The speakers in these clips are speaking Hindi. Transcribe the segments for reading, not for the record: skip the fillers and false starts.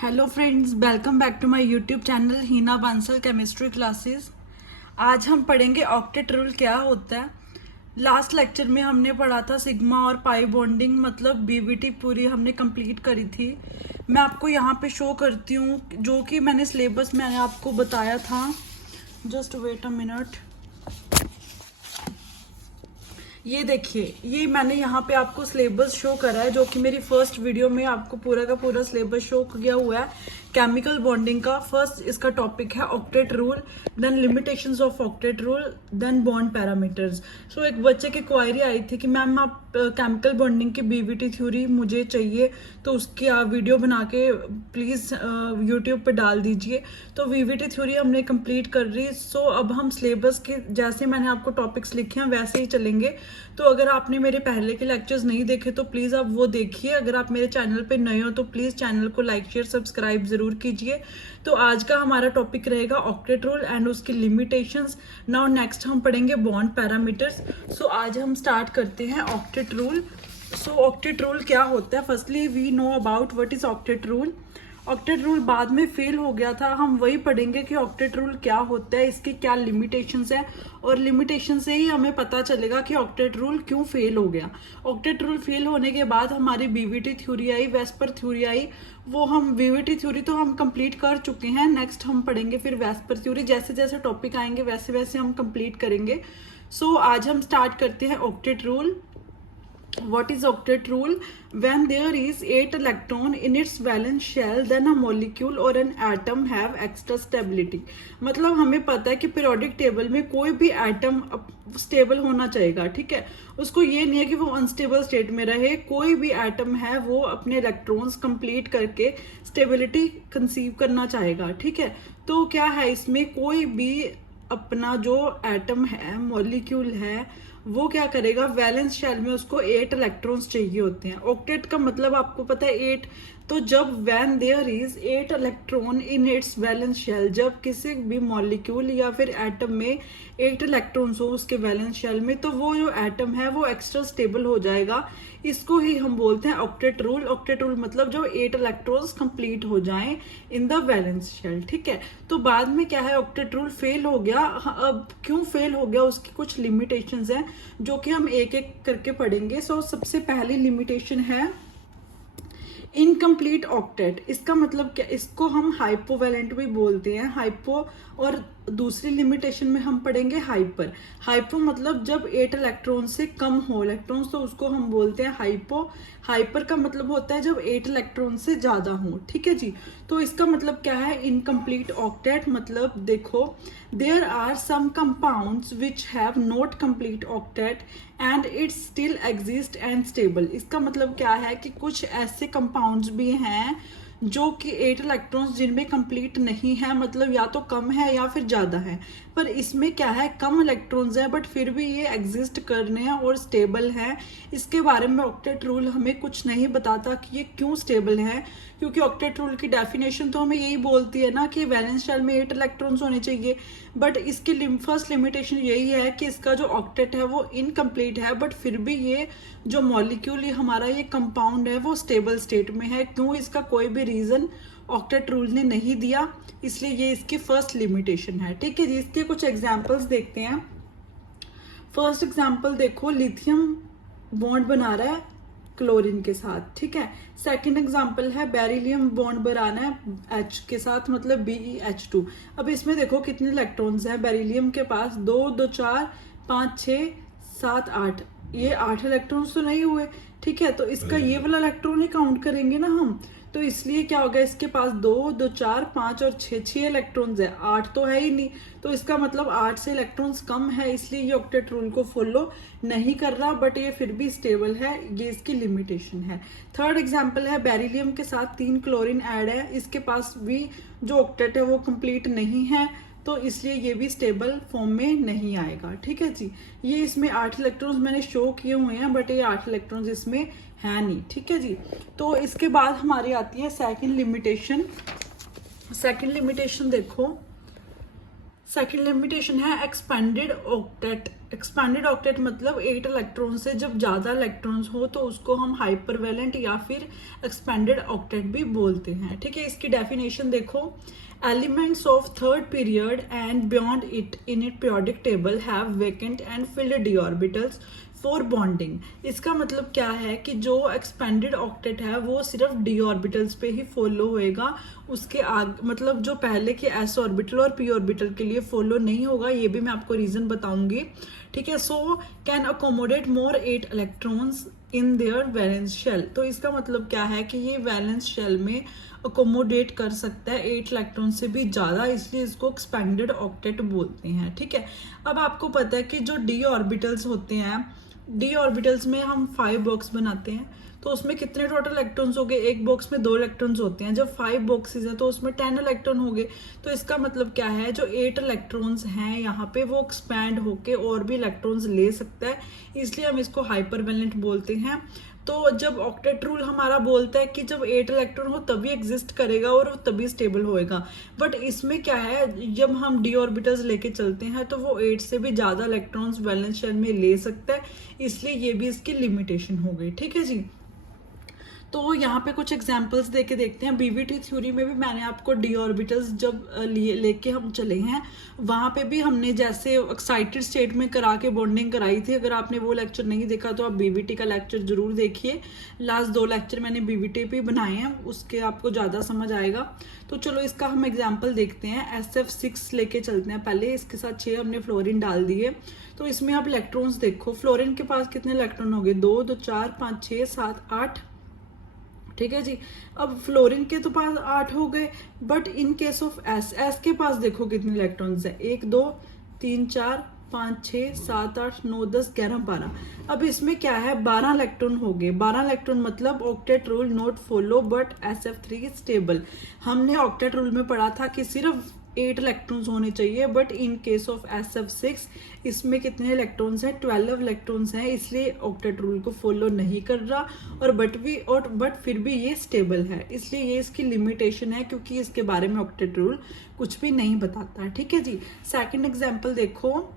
Hello friends, welcome back to my YouTube channel Heena Bansal chemistry classes. आज हम पढ़ेंगे ऑक्टेट रूल क्या होता है। लास्ट लेक्चर में हमने पढ़ा था सिग्मा और पाई बॉन्डिंग, मतलब बीबीटी पूरी हमने कंप्लीट करी थी। मैं आपको यहाँ पे शो करती हूँ जो कि मैंने सिलेबस मैंने आपको बताया था। Just wait a minute. ये देखिए, ये मैंने यहाँ पे आपको सिलेबस शो करा है जो कि मेरी फर्स्ट वीडियो में आपको पूरा का पूरा सिलेबस शो किया हुआ है केमिकल बॉन्डिंग का। फर्स्ट इसका टॉपिक है octet rule, then limitations of octet rule, then bond parameters. So एक बच्चे की क्वायरी आई थी कि मैम आप केमिकल बॉन्डिंग की बीबीटी थ्योरी मुझे चाहिए, तो उसकी आप वीडियो बना के प्लीज़ यूट्यूब पे डाल दीजिए। तो बीबीटी थ्योरी हमने कंप्लीट कर रही। सो अब हम सिलेबस के जैसे मैंने आपको टॉपिक्स लिखे हैं वैसे ही चलेंगे। तो अगर आपने मेरे पहले के लेक्चर्स नहीं देखे तो प्लीज़ आप वो देखिए। अगर आप मेरे चैनल पे नए हो तो प्लीज़ चैनल को लाइक शेयर सब्सक्राइब ज़रूर कीजिए। तो आज का हमारा टॉपिक रहेगा ऑक्टेट रूल एंड उसकी लिमिटेशंस। नाउ नेक्स्ट हम पढ़ेंगे बॉन्ड पैरामीटर्स। सो आज हम स्टार्ट करते हैं octet rule. So octet rule क्या होता है? Firstly we know about what is octet rule. Octet rule बाद में फेल हो गया था, हम वही पढ़ेंगे कि ऑक्टेट रूल क्या होता है, इसकी क्या लिमिटेशंस है, और लिमिटेशन से ही हमें पता चलेगा कि ऑक्टेट रूल क्यों फेल हो गया। ऑक्टेट रूल फेल होने के बाद हमारी बीवीटी थ्योरी आई, वेस्पर थ्योरी आई। वो हम बीवीटी थ्योरी तो हम कंप्लीट कर चुके हैं। नेक्स्ट हम पढ़ेंगे फिर वेस्पर थ्योरी। जैसे जैसे टॉपिक आएंगे वैसे वैसे हम कंप्लीट करेंगे। सो आज हम स्टार्ट करते हैं octet rule. What is octet rule? When there is 8 electron in its valence shell, then a molecule or an atom have extra stability. मतलब हमें पता है कि पीरियोडिक टेबल में कोई भी एटम स्टेबल होना चाहिए, ठीक है। उसको ये नहीं है कि वो अनस्टेबल स्टेट में रहे। कोई भी एटम है वो अपने इलेक्ट्रॉन्स कंप्लीट करके स्टेबिलिटी कंसीव करना चाहेगा, ठीक है। तो क्या है, इसमें कोई भी अपना जो एटम है, मॉलिक्यूल है, वो क्या करेगा, वैलेंस शेल में उसको 8 इलेक्ट्रॉन्स चाहिए होते हैं। ऑक्टेट का मतलब आपको पता है 8। तो जब when there is 8 electron in its valence shell, जब किसी भी मॉलिक्यूल या फिर एटम में 8 इलेक्ट्रॉन्स हो उसके वैलेंस शेल में, तो वो जो एटम है वो एक्स्ट्रा स्टेबल हो जाएगा। इसको ही हम बोलते हैं ऑक्टेट रूल। ऑक्टेट रूल मतलब जो 8 इलेक्ट्रॉन्स कंप्लीट हो जाएं इन द वैलेंस शेल, ठीक है। तो बाद में क्या है, ऑक्टेट रूल फेल हो गया। अब क्यों फेल हो गया, उसकी कुछ लिमिटेशंस हैं जो कि हम एक एक करके पढ़ेंगे। सो सबसे पहली लिमिटेशन है इनकम्प्लीट ऑक्टेट। इसका मतलब क्या, इसको हम हाइपोवैलेंट भी बोलते हैं, हाइपो। और दूसरी लिमिटेशन में हम पढ़ेंगे हाइपर। हाइपो मतलब जब 8 इलेक्ट्रॉन से कम हो इलेक्ट्रॉन्स, तो उसको हम बोलते हैं हाइपो। हाइपर का मतलब होता है जब 8 इलेक्ट्रॉन से ज्यादा हो, ठीक है जी। तो इसका मतलब क्या है इनकम्प्लीट ऑक्टेट? मतलब देखो, there are some compounds which have not complete octet and it still exist and stable. इसका मतलब क्या है कि कुछ ऐसे कंपाउंड्स भी हैं जो कि 8 इलेक्ट्रॉन्स जिनमें कंप्लीट नहीं है, मतलब या तो कम है या फिर ज्यादा है। पर इसमें क्या है, कम इलेक्ट्रॉन्स है बट फिर भी ये एग्जिस्ट करने हैं और स्टेबल है। इसके बारे में ऑक्टेट रूल हमें कुछ नहीं बताता कि ये क्यों स्टेबल है, क्योंकि ऑक्टेट रूल की डेफिनेशन तो हमें यही बोलती है ना कि वैलेंस शेल में 8 इलेक्ट्रॉन्स होने चाहिए। बट इसकी फर्स्ट लिमिटेशन यही है कि इसका जो ऑक्टेट है वो इनकम्प्लीट है, बट फिर भी ये जो मॉलिक्यूल हमारा ये कंपाउंड है वो स्टेबल स्टेट में है। क्यों, इसका कोई भी रीजन ऑक्टेट रूल ने नहीं दिया, इसलिए ये इसकी फर्स्ट लिमिटेशन है, ठीक है जी। इसके कुछ एग्जांपल्स देखते हैं। फर्स्ट एग्जांपल देखो, लिथियम बॉन्ड बना रहा है क्लोरीन के साथ, ठीक है। सेकंड एग्जांपल है बेरिलियम बॉन्ड बनाना है H के साथ, मतलब BeH2। अब इसमें देखो कितने इलेक्ट्रॉन्स हैं बेरिलियम के पास, 2 2 4 5 6 7 8। ये 8 इलेक्ट्रॉन्स तो नहीं हुए, ठीक है। तो इसका ये वाला इलेक्ट्रॉन ही काउंट करेंगे ना हम। तो इसलिए क्या होगा, इसके पास 2 2 4 5 और 6 इलेक्ट्रॉन्स है, 8 तो है ही नहीं। तो इसका मतलब 8 से इलेक्ट्रॉन्स कम है, इसलिए ये ऑक्टेट रूल को फॉलो नहीं कर रहा, बट ये फिर भी स्टेबल है। ये इसकी लिमिटेशन है। थर्ड एग्जांपल है बेरिलियम के साथ 3 क्लोरीन ऐड है, इसके पास भी जो ऑक्टेट है वो कंप्लीट नहीं है, तो इसलिए ये भी स्टेबल फॉर्म में नहीं आएगा, ठीक है जी। ये इसमें 8 इलेक्ट्रॉन्स मैंने शो किए हुए हैं बट ये 8 इलेक्ट्रॉन्स इसमें है नहीं, ठीक है जी। तो इसके बाद हमारी आती है सेकंड लिमिटेशन। सेकंड लिमिटेशन देखो, सेकंड लिमिटेशन है एक्सपेंडेड ऑक्टेट। एक्सपैंडेड ऑक्टेट मतलब 8 इलेक्ट्रॉन से जब ज़्यादा इलेक्ट्रॉन्स हो तो उसको हम हाइपरवैलेंट या फिर एक्सपैंडेड ऑक्टेट भी बोलते हैं। ठीक है, इसकी डेफिनेशन देखो, elements of third period and beyond it in it periodic table have vacant and field D orbitals for bonding. इसका मतलब क्या है कि जो एक्सपेंडेड ऑक्टेट है वो सिर्फ डी ऑर्बिटल्स पे ही फॉलो होएगा, उसके आगे मतलब जो पहले के एस ऑर्बिटल और पी ऑर्बिटल के लिए फॉलो नहीं होगा। ये भी मैं आपको रीजन बताऊंगी। ठीक है, so can accommodate more 8 electrons in their valence shell. तो इसका मतलब क्या है कि ये वैलेंस शेल में अकोमोडेट कर सकता है 8 इलेक्ट्रॉन से भी ज़्यादा, इसलिए इसको एक्सपेंडेड ऑक्टेट बोलते हैं। ठीक है, अब आपको पता है कि जो डी ऑर्बिटल्स होते हैं, डी ऑर्बिटल्स में हम 5 बॉक्स बनाते हैं, तो उसमें कितने टोटल इलेक्ट्रॉन्स हो गए? एक बॉक्स में 2 इलेक्ट्रॉन्स होते हैं। जब 5 बॉक्सेस हैं तो उसमें 10 इलेक्ट्रॉन हो गए। तो इसका मतलब क्या है, जो 8 इलेक्ट्रॉन्स हैं यहाँ पे वो एक्सपैंड होके और भी इलेक्ट्रॉन्स ले सकता है, इसलिए हम इसको हाइपरवैलेंट बोलते हैं। तो जब ऑक्टेट रूल हमारा बोलता है कि जब 8 इलेक्ट्रॉन हो तभी एग्जिस्ट करेगा और तभी स्टेबल होएगा, बट इसमें क्या है, जब हम डी ऑर्बिटल्स लेके चलते हैं तो वो 8 से भी ज़्यादा इलेक्ट्रॉन्स वैलेंस शेल में ले सकता है, इसलिए ये भी इसकी लिमिटेशन हो गई। ठीक है जी, तो यहाँ पे कुछ एग्जांपल्स देके देखते हैं। बीवीटी थ्योरी में भी मैंने आपको डी ऑर्बिटल्स जब लेके हम चले हैं, वहाँ पे भी हमने जैसे एक्साइटेड स्टेट में करा के बॉन्डिंग कराई थी। अगर आपने वो लेक्चर नहीं देखा तो आप बीवीटी का लेक्चर जरूर देखिए। लास्ट 2 लेक्चर मैंने बीवीटी पे बनाए हैं, उसके आपको ज़्यादा समझ आएगा। तो चलो इसका हम एग्जाम्पल देखते हैं। SF6 लेके चलते हैं पहले, इसके साथ 6 हमने फ्लोरीन डाल दिए। तो इसमें आप इलेक्ट्रॉन्स देखो, फ्लोरीन के पास कितने इलेक्ट्रॉन हो गए? 2, 2, 4, 5, 6, 7, 8। ठीक है जी, अब फ्लोरीन के तो पास 8 हो गए, but in case of S के पास देखो कितने इलेक्ट्रॉन्स है? 1, 2, 3, 4, 5, 6, 7, 8, 9, 10, 11, 12। अब इसमें क्या है, 12 इलेक्ट्रॉन हो गए। 12 इलेक्ट्रॉन मतलब octet rule not follow but SF3 stable. हमने ऑक्टेट रूल में पढ़ा था कि सिर्फ 8 इलेक्ट्रॉन्स होने चाहिए, but in case of SF6 इसमें कितने इलेक्ट्रॉन्स हैं? 12 इलेक्ट्रॉन्स हैं, इसलिए ऑक्टेट रूल को फॉलो नहीं कर रहा, और बट फिर भी ये स्टेबल है, इसलिए ये इसकी लिमिटेशन है, क्योंकि इसके बारे में ऑक्टेट रूल कुछ भी नहीं बताता है। ठीक है जी, सेकंड एग्जांपल देखो,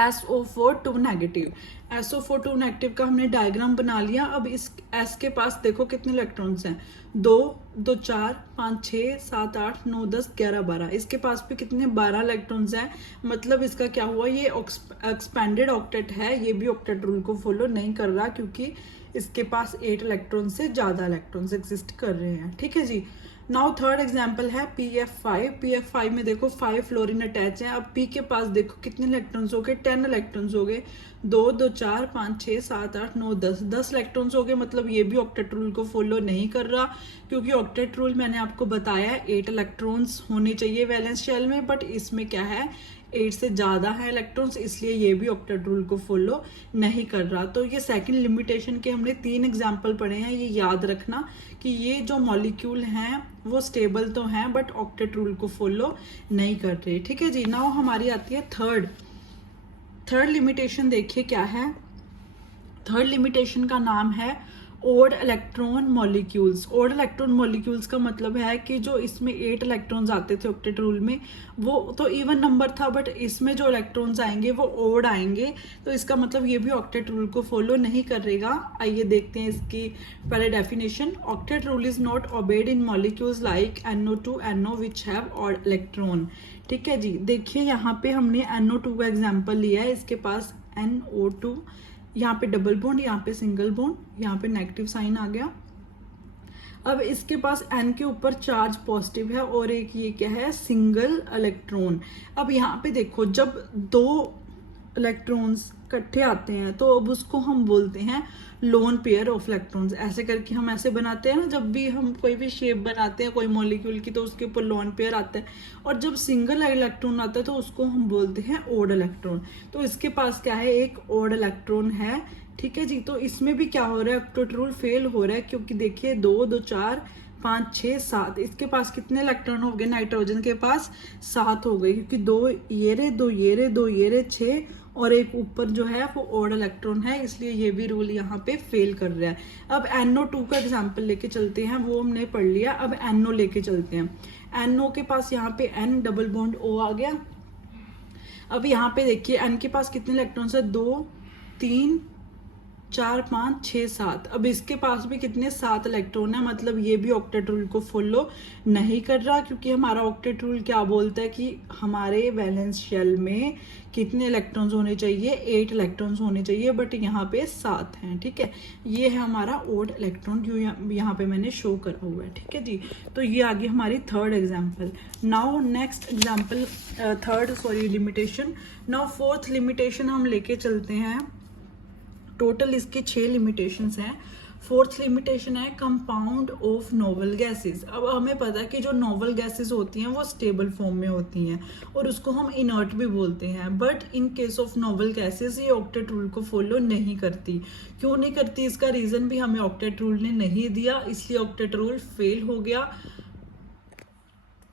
SO4 2 नेगेटिव। SO4 2 नेगेटिव का हमने डायग्राम बना लिया। अब इस S के पास देखो कितने इलेक्ट्रॉन्स हैं? 2, 2, 4, 5, 6, 7, 8, 9, 10, 11, 12। इसके पास भी कितने? 12 इलेक्ट्रॉन्स हैं। मतलब इसका क्या हुआ, ये एक्सपेंडेड ऑक्टेट है, ये भी ऑक्टेट रूल को फॉलो नहीं कर रहा, क्योंकि इसके पास 8 इलेक्ट्रॉन से ज़्यादा इलेक्ट्रॉन्स एग्जिस्ट कर रहे हैं। ठीक है जी, नाउ थर्ड एग्जाम्पल है PF5। PF5 में देखो 5 फ्लोरीन अटैच है। अब P के पास देखो कितने इलेक्ट्रॉन्स हो गए? 10 इलेक्ट्रॉन्स हो गए। 2, 2, 4, 5, 6, 7, 8, 9, 10। 10 इलेक्ट्रॉन्स हो गए, मतलब ये भी ऑक्टेट रूल को फॉलो नहीं कर रहा, क्योंकि ऑक्टेट रूल मैंने आपको बताया 8 इलेक्ट्रॉन्स होने चाहिए वैलेंस शेल में, बट इसमें क्या है, 8 से ज़्यादा है इलेक्ट्रॉन्स, इसलिए ये भी ऑक्टेट रूल को फॉलो नहीं कर रहा। तो ये सेकंड लिमिटेशन के हमने 3 एग्जाम्पल पढ़े हैं। ये याद रखना कि ये जो मॉलिक्यूल हैं वो स्टेबल तो हैं, बट ऑक्टेट रूल को फॉलो नहीं कर रहे। ठीक है जी, नाउ हमारी आती है थर्ड लिमिटेशन। देखिए क्या है, थर्ड लिमिटेशन का नाम है odd electron molecules. Odd electron molecules का मतलब है कि जो इसमें 8 इलेक्ट्रॉन्स आते थे ऑक्टेट रूल में, वो तो इवन नंबर था, बट इसमें जो इलेक्ट्रॉन्स आएंगे वो ओड आएंगे, तो इसका मतलब ये भी ऑक्टेट रूल को फॉलो नहीं करेगा। आइए देखते हैं इसकी पहले definition. Octet rule is not obeyed in molecules like NO2, NO which have odd electron. ठीक है जी, देखिए यहाँ पे हमने NO2 का एग्जाम्पल लिया है। इसके पास NO2, यहाँ पे डबल बॉन्ड, यहाँ पे सिंगल बॉन्ड, यहाँ पे नेगेटिव साइन आ गया। अब इसके पास N के ऊपर चार्ज पॉजिटिव है और एक ये क्या है, सिंगल इलेक्ट्रॉन। अब यहाँ पे देखो, जब 2 इलेक्ट्रॉन्स इकट्ठे आते हैं तो अब उसको हम बोलते हैं लोन पेयर ऑफ इलेक्ट्रॉन्स। ऐसे करके हम ऐसे बनाते हैं ना, जब भी हम कोई भी शेप बनाते हैं कोई मॉलिक्यूल की, तो उसके ऊपर लोन पेयर आता है, और जब सिंगल इलेक्ट्रॉन आता है तो उसको हम बोलते हैं ओड इलेक्ट्रॉन। तो इसके पास क्या है, एक ओड इलेक्ट्रॉन है। ठीक है जी, तो इसमें भी क्या हो रहा है, ऑक्टेट रूल फेल हो रहा है, क्योंकि देखिए 2, 2, 4, 5, 6, 7। इसके पास कितने इलेक्ट्रॉन हो गए? नाइट्रोजन के पास 7 हो गए, क्योंकि 2 ये रे, 2 ये रे, 2 ये रे, 6, और एक ऊपर जो है वो ओड इलेक्ट्रॉन है, इसलिए ये भी रूल यहाँ पे फेल कर रहा है। अब NO2 का एग्जाम्पल लेके चलते हैं, वो हमने पढ़ लिया। अब NO लेके चलते हैं। NO के पास यहाँ पे N डबल बॉन्ड O आ गया। अब यहाँ पे देखिए n के पास कितने इलेक्ट्रॉन्स है, 2 3 4 5 6 7। अब इसके पास भी कितने, 7 इलेक्ट्रॉन है, मतलब ये भी ऑक्टेट रूल को फॉलो नहीं कर रहा, क्योंकि हमारा ऑक्टेट रूल क्या बोलता है कि हमारे वैलेंस शेल में कितने इलेक्ट्रॉन्स होने चाहिए, 8 इलेक्ट्रॉन्स होने चाहिए, बट यहाँ पे 7 हैं। ठीक है, ये है हमारा ओड इलेक्ट्रॉन जो यहाँ पे मैंने शो करा हुआ है। ठीक है जी, तो ये आ गई हमारी third example. Now next example, limitation. Now fourth limitation हम लेके चलते हैं। टोटल इसके 6 लिमिटेशंस हैं। फोर्थ लिमिटेशन है कंपाउंड ऑफ नोवल गैसेस। अब हमें पता है कि जो नोवल गैसेस होती हैं वो स्टेबल फॉर्म में होती हैं और उसको हम इनर्ट भी बोलते हैं, but in case of noble gases ये ऑक्टेट रूल को फॉलो नहीं करती। क्यों नहीं करती, इसका रीजन भी हमें ऑक्टेट रूल ने नहीं दिया, इसलिए ऑक्टेट रूल फेल हो गया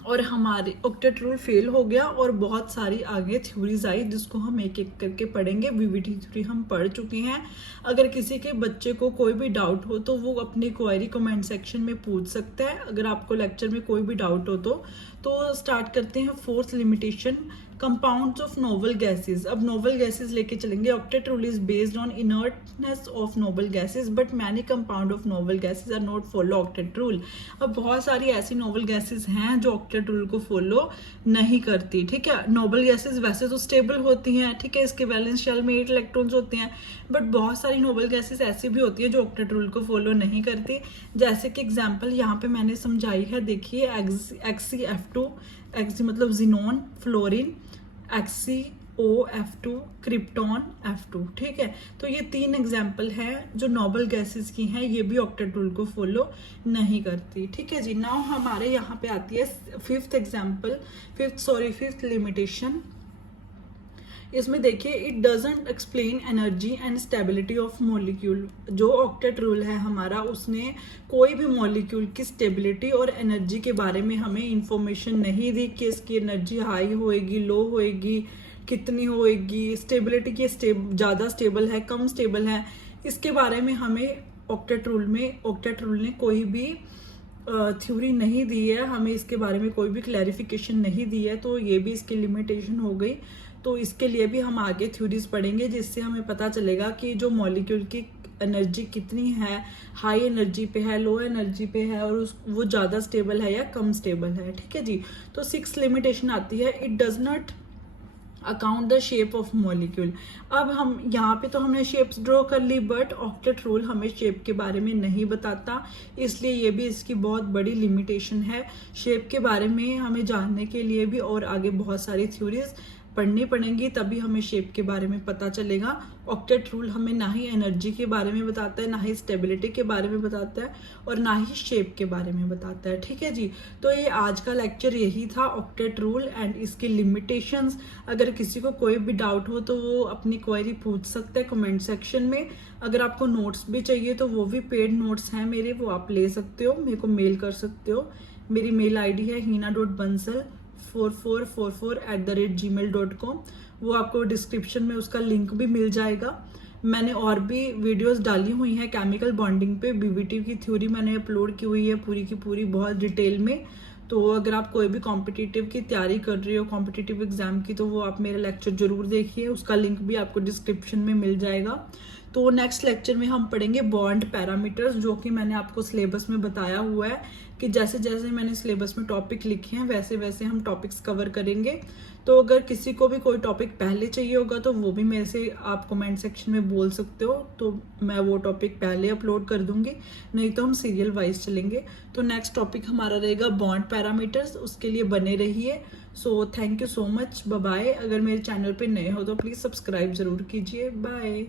और हमारे ऑक्टेट रूल फेल हो गया और बहुत सारी आगे थ्योरीज आई जिसको हम एक एक करके पढ़ेंगे। वीवीटी थ्योरी हम पढ़ चुके हैं। अगर किसी के बच्चे को कोई भी डाउट हो तो वो अपनी क्वेरी कमेंट सेक्शन में पूछ सकता है। अगर आपको लेक्चर में कोई भी डाउट हो तो स्टार्ट करते हैं। Fourth limitation, compounds of noble gases. अब नोवल गैसेस लेके चलेंगे। Octet rule is based on inertness of noble gases but many compound of noble gases are not follow octet rule. अब बहुत सारी ऐसी नोवल गैसेस हैं जो ऑक्टेट रूल को फॉलो नहीं करती। ठीक है, नोबल गैसेस वैसे तो स्टेबल होती हैं, ठीक है, इसके वैलेंस शेल में 8 इलेक्ट्रॉन्स होते हैं, बट बहुत सारी नोबल गैसेस ऐसी भी होती है जो ऑक्टेट रूल को फॉलो नहीं करती। जैसे कि एग्जांपल यहाँ पे मैंने समझाई है, देखिए XeF2, Xe मतलब xenon, fluorine, XeOF2, krypton F2। ठीक है, तो ये 3 एग्जाम्पल हैं जो नोबल गैसेस की हैं, ये भी ऑक्टेट रूल को फॉलो नहीं करती। ठीक है जी, नाउ हमारे यहाँ पे आती है फिफ्थ लिमिटेशन। इसमें देखिए, it doesn't explain energy and stability of molecule. जो ऑक्टेट रूल है हमारा, उसने कोई भी मॉलिक्यूल की स्टेबिलिटी और एनर्जी के बारे में हमें इंफॉर्मेशन नहीं दी कि इसकी एनर्जी हाई होएगी, लो होएगी, कितनी होएगी, स्टेबिलिटी की ज़्यादा स्टेबल है, कम स्टेबल है, इसके बारे में हमें ऑक्टेट रूल ने कोई भी थ्योरी नहीं दी है, हमें इसके बारे में कोई भी क्लैरिफिकेशन नहीं दी है, तो ये भी इसकी लिमिटेशन हो गई। तो इसके लिए भी हम आगे थ्योरीज पढ़ेंगे जिससे हमें पता चलेगा कि जो मॉलिक्यूल की एनर्जी कितनी है, हाई एनर्जी पे है, लो एनर्जी पे है, और वो ज़्यादा स्टेबल है या कम स्टेबल है। ठीक है जी, तो 6th लिमिटेशन आती है, it does not account the shape of molecule. अब हम यहाँ पे तो हमने शेप्स ड्रॉ कर ली, बट ऑक्टेट रूल हमें शेप के बारे में नहीं बताता, इसलिए ये भी इसकी बहुत बड़ी लिमिटेशन है। शेप के बारे में हमें जानने के लिए भी और आगे बहुत सारी थ्योरीज पढ़नी पड़ेंगी, तभी हमें शेप के बारे में पता चलेगा। ऑक्टेट रूल हमें ना ही एनर्जी के बारे में बताता है, ना ही स्टेबिलिटी के बारे में बताता है, और ना ही शेप के बारे में बताता है। ठीक है जी, तो ये आज का लेक्चर यही था, ऑक्टेट रूल एंड इसके लिमिटेशंस। अगर किसी को कोई भी डाउट हो तो वो अपनी क्वेरी पूछ सकता है कमेंट सेक्शन में। अगर आपको नोट्स भी चाहिए तो वो भी पेड नोट्स हैं मेरे, वो आप ले सकते हो, मेरे को मेल कर सकते हो। मेरी मेल ID है hina.bansal4444@gmail.com। वो आपको डिस्क्रिप्शन में उसका लिंक भी मिल जाएगा। मैंने और भी वीडियोस डाली हुई हैं केमिकल बॉन्डिंग पे, BBT की थ्योरी मैंने अपलोड की हुई है पूरी की पूरी बहुत डिटेल में। तो अगर आप कोई भी कॉम्पिटिटिव की तैयारी कर रहे हो, कॉम्पिटिटिव एग्जाम की, तो वो आप मेरा लेक्चर जरूर देखिए, उसका लिंक भी आपको डिस्क्रिप्शन में मिल जाएगा। तो नेक्स्ट लेक्चर में हम पढ़ेंगे बॉन्ड पैरामीटर्स, जो कि मैंने आपको सिलेबस में बताया हुआ है कि जैसे जैसे मैंने सिलेबस में टॉपिक लिखे हैं वैसे वैसे हम टॉपिक्स कवर करेंगे। तो अगर किसी को भी कोई टॉपिक पहले चाहिए होगा तो वो भी मेरे से आप कमेंट सेक्शन में बोल सकते हो, तो मैं वो टॉपिक पहले अपलोड कर दूंगी, नहीं तो हम सीरियल वाइज चलेंगे। तो नेक्स्ट टॉपिक हमारा रहेगा बॉन्ड पैरामीटर्स, उसके लिए बने रहिए। So thank you so much, bye bye. अगर मेरे चैनल पे नए हो तो प्लीज़ सब्सक्राइब जरूर कीजिए। बाय।